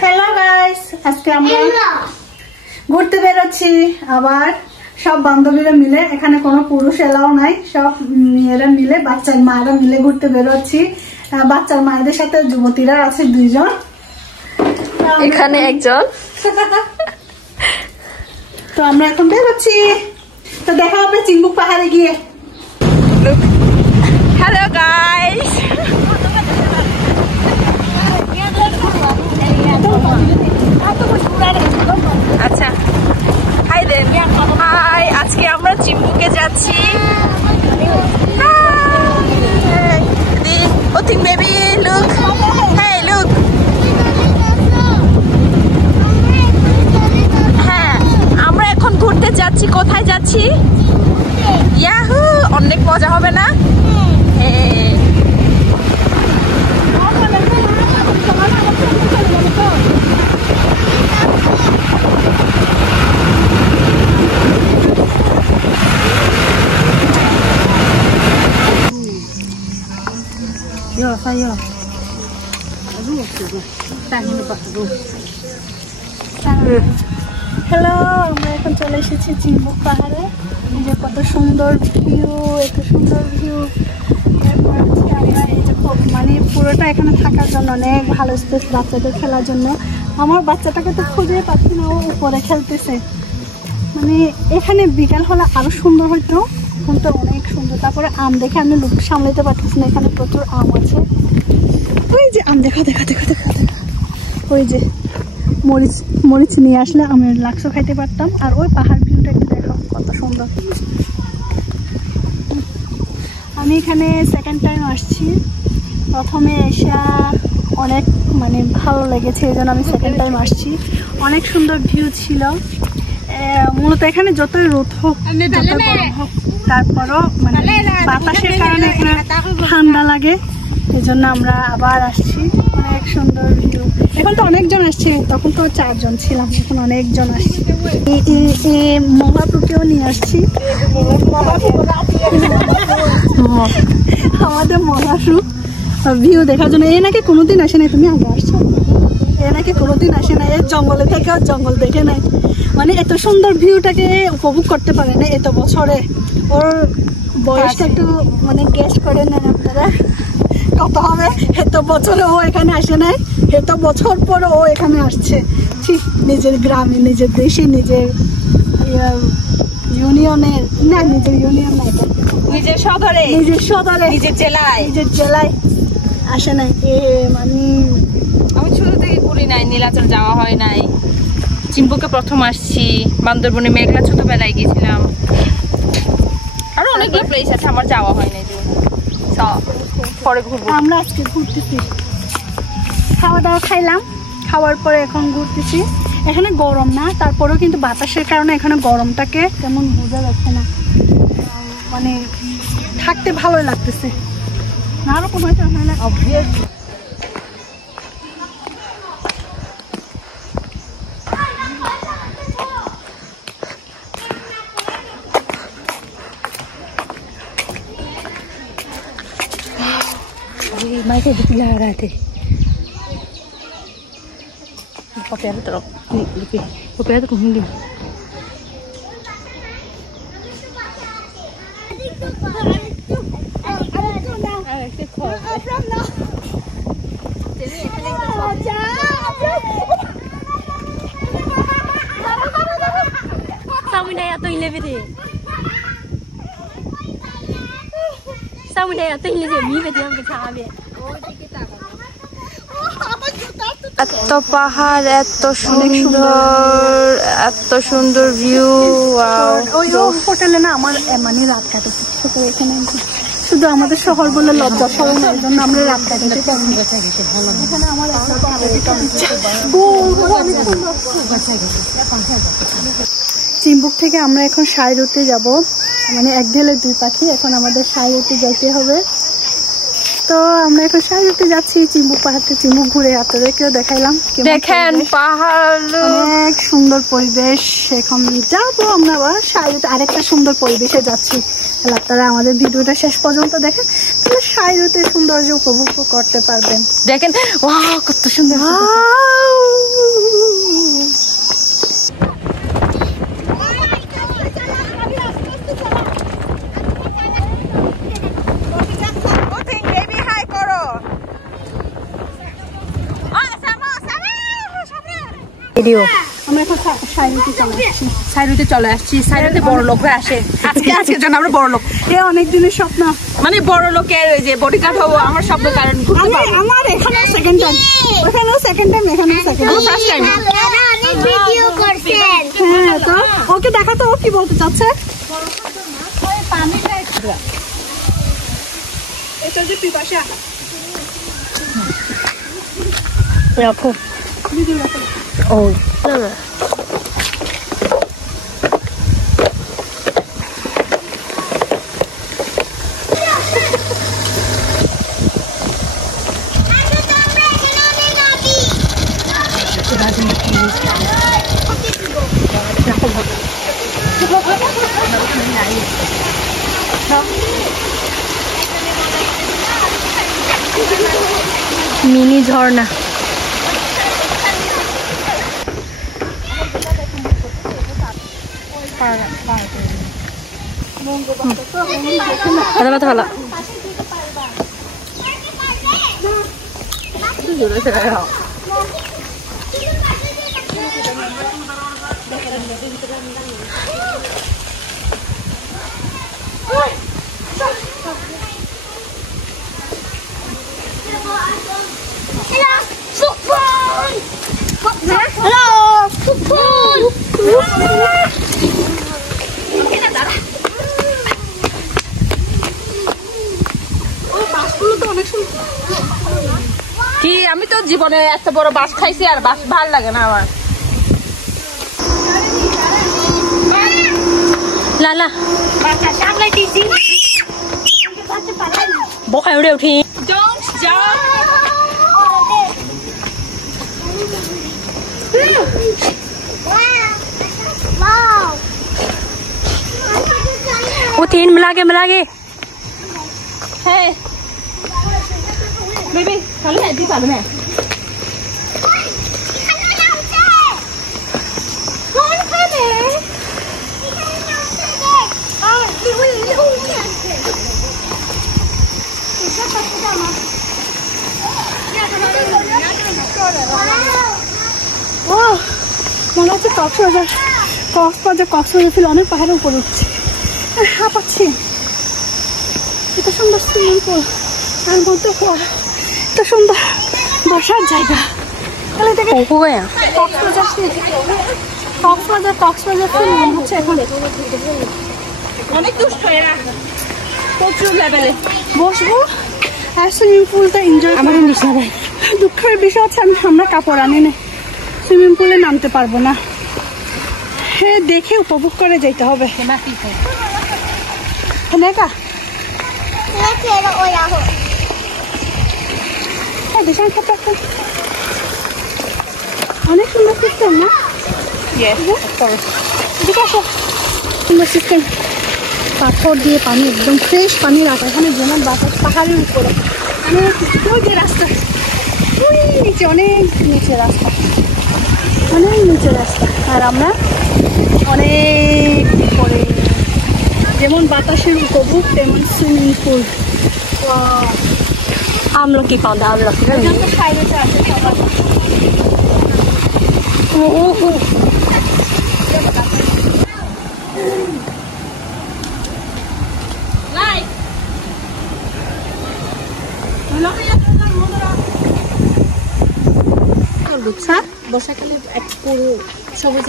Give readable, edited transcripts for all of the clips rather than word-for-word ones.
Hello guys, আজকে আমরা ঘুরতে বেরোচ্ছি আবার সব বান্ধবীরা মিলে। এখানে কোনো পুরুষ এলাও নাই, সব মেয়েরা মিলে, বাচ্চার মায়েরা মিলে ঘুরতে বেরোচ্ছি। বাচ্চার মায়েদের সাথে যুবতীরা আছে 2 জন, এখানে একজন। তো আমরা এখন বেরোচ্ছি, তো দেখা হবে চিম্বুক পাহাড়ে গিয়ে। হ্যালো গাইস, আচ্ছা হাই দেন। হাই, আজকে আমরা চিম্বুকে যাচ্ছি। Oh, think baby, look. Hey, look. হ্যাঁ, আমরা এখন ঘুরতে যাচ্ছি। কোথায় যাচ্ছি? ইয়াহু, অনেক মজা হবে না? হ্যাঁ। হ্যালো, আমরা এখন চলে এসেছি চিম্বুক পাহাড়ে। যে কত সুন্দর ভিউ, এত সুন্দর ভিউ। এরপর হচ্ছে আমরা এই যে মানে পুরোটা এখানে থাকার জন্য অনেক ভালো স্পেস বাচ্চাদের খেলার জন্য। আমার বাচ্চাটাকে তো খুঁজে পাচ্ছি না, ও উপরে খেলতেছে। মানে এখানে বিকাল হলে আরো সুন্দর হইতো, এখন তো অনেক সুন্দর। তারপরে আম দেখে আমি লোক সামলাতে পারতেছি না, এখানে প্রচুর আম আছে। ওই যে আম, দেখো দেখো দেখো দেখো, ওই যে মরিচ মরিচ নিয়ে আসলে আমের লাক্স খাইতে পারতাম। আর ওই পাহাড় ভিউটা একটু দেখো কত সুন্দর। আমি এখানে সেকেন্ড টাইম আসছি, প্রথমে এসে অনেক মানে ভালো লেগেছে, এই জন্য আমি সেকেন্ড টাইম আসছি। অনেক সুন্দর ভিউ ছিল। মূলত এখানে যতই রোদ হোক, যতই গরম হোক, তারপরও মানে বাতাসের কারণে এখানে ঠান্ডা লাগে, এই জন্য আমরা আবার আসছি। অনেক সুন্দর ভিউ। এখন তো অনেকজন আসছে, তখন তো 4 জন ছিলাম, এখন অনেকজন আসছে। মহাপুকেও নিয়ে আসছি, আমাদের মহাসু ভিউ দেখার জন্য। এ নাকি কোনোদিন আসে নাই, তুমি আগে আসছো? এ নাকি কোনোদিন আসে নাই, এর জঙ্গলে থেকে জঙ্গল দেখে নাই, মানে এত সুন্দর ভিউটাকে উপভোগ করতে পারে না এত বছরে। ওর বয়সটা একটু মানে গেস করে নেন আপনারা কত হবে। এত বছরে ও এখানে আসে নাই, এত বছর পরে ও এখানে আসছে। ঠিক নিজের গ্রামে, নিজের দেশে, নিজের ইউনিয়নের না, নিজের ইউনিয়ন না, নিজের শহরে, নিজের শহরে, নিজের জেলায়, নিজের জেলায় আসে নাই। মানে আমি ছোট থেকে ঘুরি নাই, নীলাচল যাওয়া হয় নাই। চিম্বুকে প্রথম আসছি, বান্দরবনে মেঘলা ছোটবেলায় গেছিলাম। আরো অনেকগুলো প্লেস আছে আমার যাওয়া হয় নাই, পরে ঘুরবো। আমরা আজকে ঘুরতেছি, খাওয়া দাওয়া খাইলাম, খাওয়ার পরে এখন ঘুরতেছি। এখানে গরম না, তারপরেও কিন্তু বাতাসের কারণে এখানে গরমটাকে তেমন বোঝা যাচ্ছে না, মানে থাকতে ভালোই লাগতেছে। না রকম হয়তো माइके दिख रहा थे पैर तरफ वो पैर तो हिंदी तो हिले भी थे तो हिले मी बेटी हम छा এত পাহাড়, এত সুন্দর, এত সুন্দর ভিউ। ওই হোটেলে না আমার মানে রাত কাটাচ্ছি এখানে, শুধু আমাদের শহর বলে লজ্জা শহর না, এই জন্য আমরা রাত কাটাতে পারি। এখানে আমার চিম্বুক থেকে আমরা এখন সাইরুতে যাব, মানে এক ঢেলে 2 পাখি। এখন আমাদের সাইরুতে যাইতে হবে। তো আমরা এখন সাইরুতে যাচ্ছি, চিম্বুক পাহাড়তে। চিম্বুক ঘুরে আপনাদেরকেও দেখাইলাম। দেখেন পাহাড়, অনেক সুন্দর পরিবেশ। এখন যাবো আমরা আবার সাইরুতে, আরেকটা সুন্দর পরিবেশে যাচ্ছি। আপনারা আমাদের ভিডিওটা শেষ পর্যন্ত দেখেন, তাহলে সাইরুতে সৌন্দর্য উপভোগ করতে পারবেন। দেখেন ওয়াও কত সুন্দর। আমরা এখন সাইরুতে চলে আসছি। সাইরুতে বড় লোকরা আসে। আজকের জন্য আমরা বড় লোক। এ অনেক দিনের স্বপ্ন, মানে বড় লোকের যে বডিগার্ড হবো আমার স্বপ্ন। কারণ আমার এখানেও সেকেন্ড টাইম, ওখানেও সেকেন্ড টাইম, এখানেও সেকেন্ড টাইম, ফার্স্ট টাইম। হ্যাঁ, তো ওকে দেখা তো ও কি বলতে চাচ্ছে। এটা যে পিপাসা রাখো। ও মিনি ঝর্ণা। ভালো ভালো কি আমি তো জীবনে এত বড় বাস খাইছি, আর বাস ভাল লাগে না আমার। লালা বকাই উঠে উঠি। वो 3 मिला के है बेबी चलो है दी पाल में कौन खाने মনে হচ্ছে কক্সবাজার ফিল অনেক পাহাড়ের উপরে উঠছে, হাঁপাচ্ছি। এত সুন্দর সুইমিং পুল, তার মধ্যে এত সুন্দর বসার জায়গা। তাহলে দেখে কক্সবাজার ফিল মনে হচ্ছে এখন অনেক দুষ্ট এরা, প্রচুর লেভেলে বসবো আর সুইমিং পুলটা এনজয়। আমাদের নিশা দেয়। দুঃখের বিষয় হচ্ছে আমরা কাপড় আনি না, সুইমিং পুলে নামতে পারবো না। হ্যাঁ, দেখে উপভোগ করে যেতে হবে। অনেক সুন্দর সিস্টেম না? সুন্দর সিস্টেম, পাথর দিয়ে পানি, একদম ফ্রেশ পানি রাখা। এখানে যেমন বাতাস পাহাড়ের উপরে, ওই যে রাস্তা নিচে, অনেক নিচে রাস্তা, অনেক নিচে রাস্তা। আর আমরা অনেক পরে, যেমন বাতাসের উপভোগ তেমন সুইমিং পুল। আমলো কি পাওয়া যায়? আমলো সাইডে আছে সবার।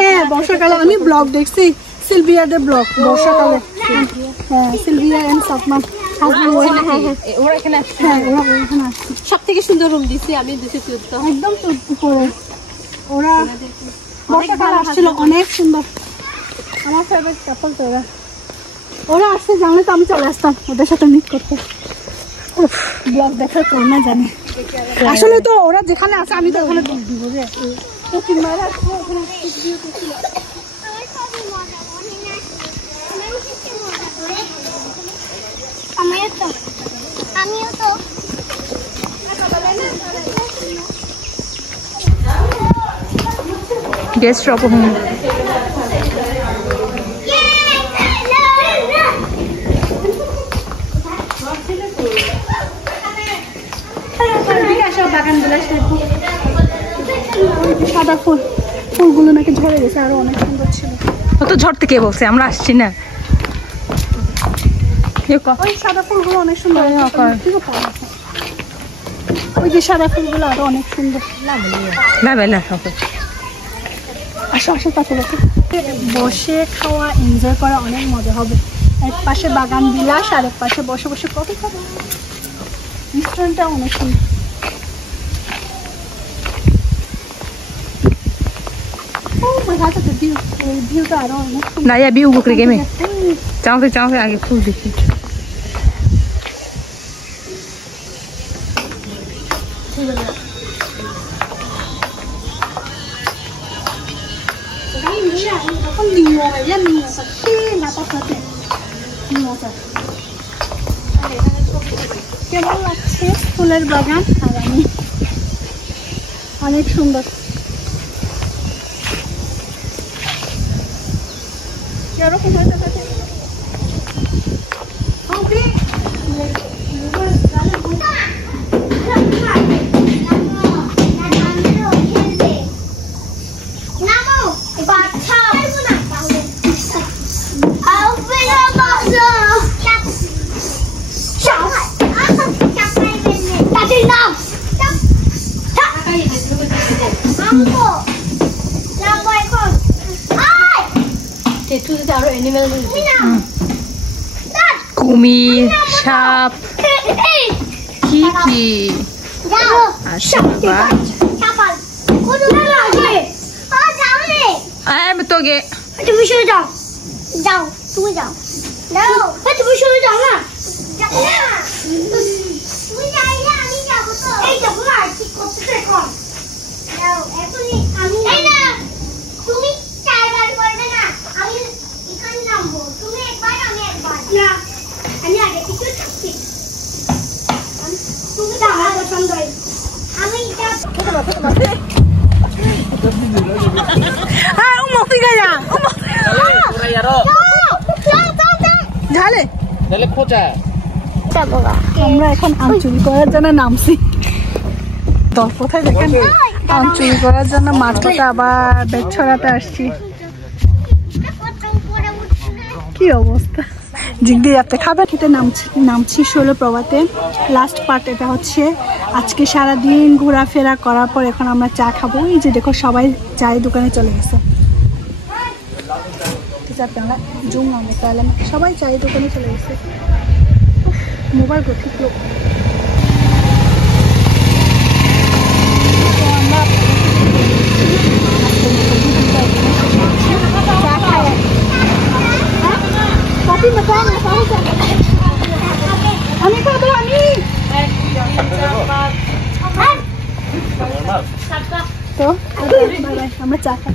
হ্যাঁ, বর্ষাকালে আমি ব্লগ দেখছি, সিলভিয়াদের ব্লগ বর্ষাকালে। হ্যাঁ, সিলভিয়া এন্ড সালমান ওরা এখানে আসছে। হ্যাঁ, ওরা ওখানে আসছে। সব থেকে সুন্দর রুম দিছি আমি, একদম উপরে। ওরা বর্ষাকালে আসছিল, অনেক সুন্দর। আমার ফেভারিট কাপল তো ওরা আসছে, জানলে তো আমি চলে আসতাম ওদের সাথে মিট করতে। ব্লগ দেখার কেউ না জানে। আসলে তো ওরা যেখানে আছে আমি তো ওখানে ঢুক দিব যে Guest drop home. সাদা ফুল, ফুলগুলো নাকি ঝরে গেছে, আরো অনেক সুন্দর ছিল। তো ঝড়তে কে বলছে, আমরা আসছি না। ওই সাদা ফুলগুলো অনেক সুন্দর, ওই যে সাদা ফুলগুলো আরো অনেক সুন্দর। আসো আসো কাছে বসে খাওয়া, এনজয় করা অনেক মজা হবে। এক পাশে বাগান বিলাস, আর এক পাশে বসে বসে কফি খাবো। রেস্টুরেন্টটা অনেক সুন্দর। ভিউটা আরো অনেক সুন্দর। ना या व्यू बुक रही में चाँव से आगे फूल देखिए। কেমন লাগছে ফুলের বাগান? আর আমি অনেক সুন্দর। কুমির, সাপ, কি কি আমি তো গে তুমি শুয়ে যাও, যাও তুমি যাও, যাও তুমি শুয়ে যাও না, তুমি যাইলে আমি যাবো তো। এই যাবো না, ঠিক করতে দেখো, যাও এখনই আমি এই না, তুমি চারবার করবে না, আমি এখানে নামবো, তুমি একবার আমি একবার না, আমি আগে কিছু থাকছি, তুমি তো আমার পছন্দ, আমি আমরা এখন আম চুরি করার জন্য নামছি। তো কোথায় দেখেন আম চুরি করার জন্য মাঠটা আবার বেদ ছড়াতে আসছি। কি অবস্থা, জিগদি রাতে খাবার খেতে নামছি শৈলপ্রভাতে। লাস্ট পার্ট এটা হচ্ছে। আজকে সারাদিন ঘোরাফেরা করার পর এখন আমরা চা খাবো। এই যে দেখো সবাই চায়ের দোকানে চলে গেছে, সবাই চায়ের দোকানে চলে গেছে। মোবাইল গঠিত লোক আমি খাবো, আমি তো আমরা চা খাই।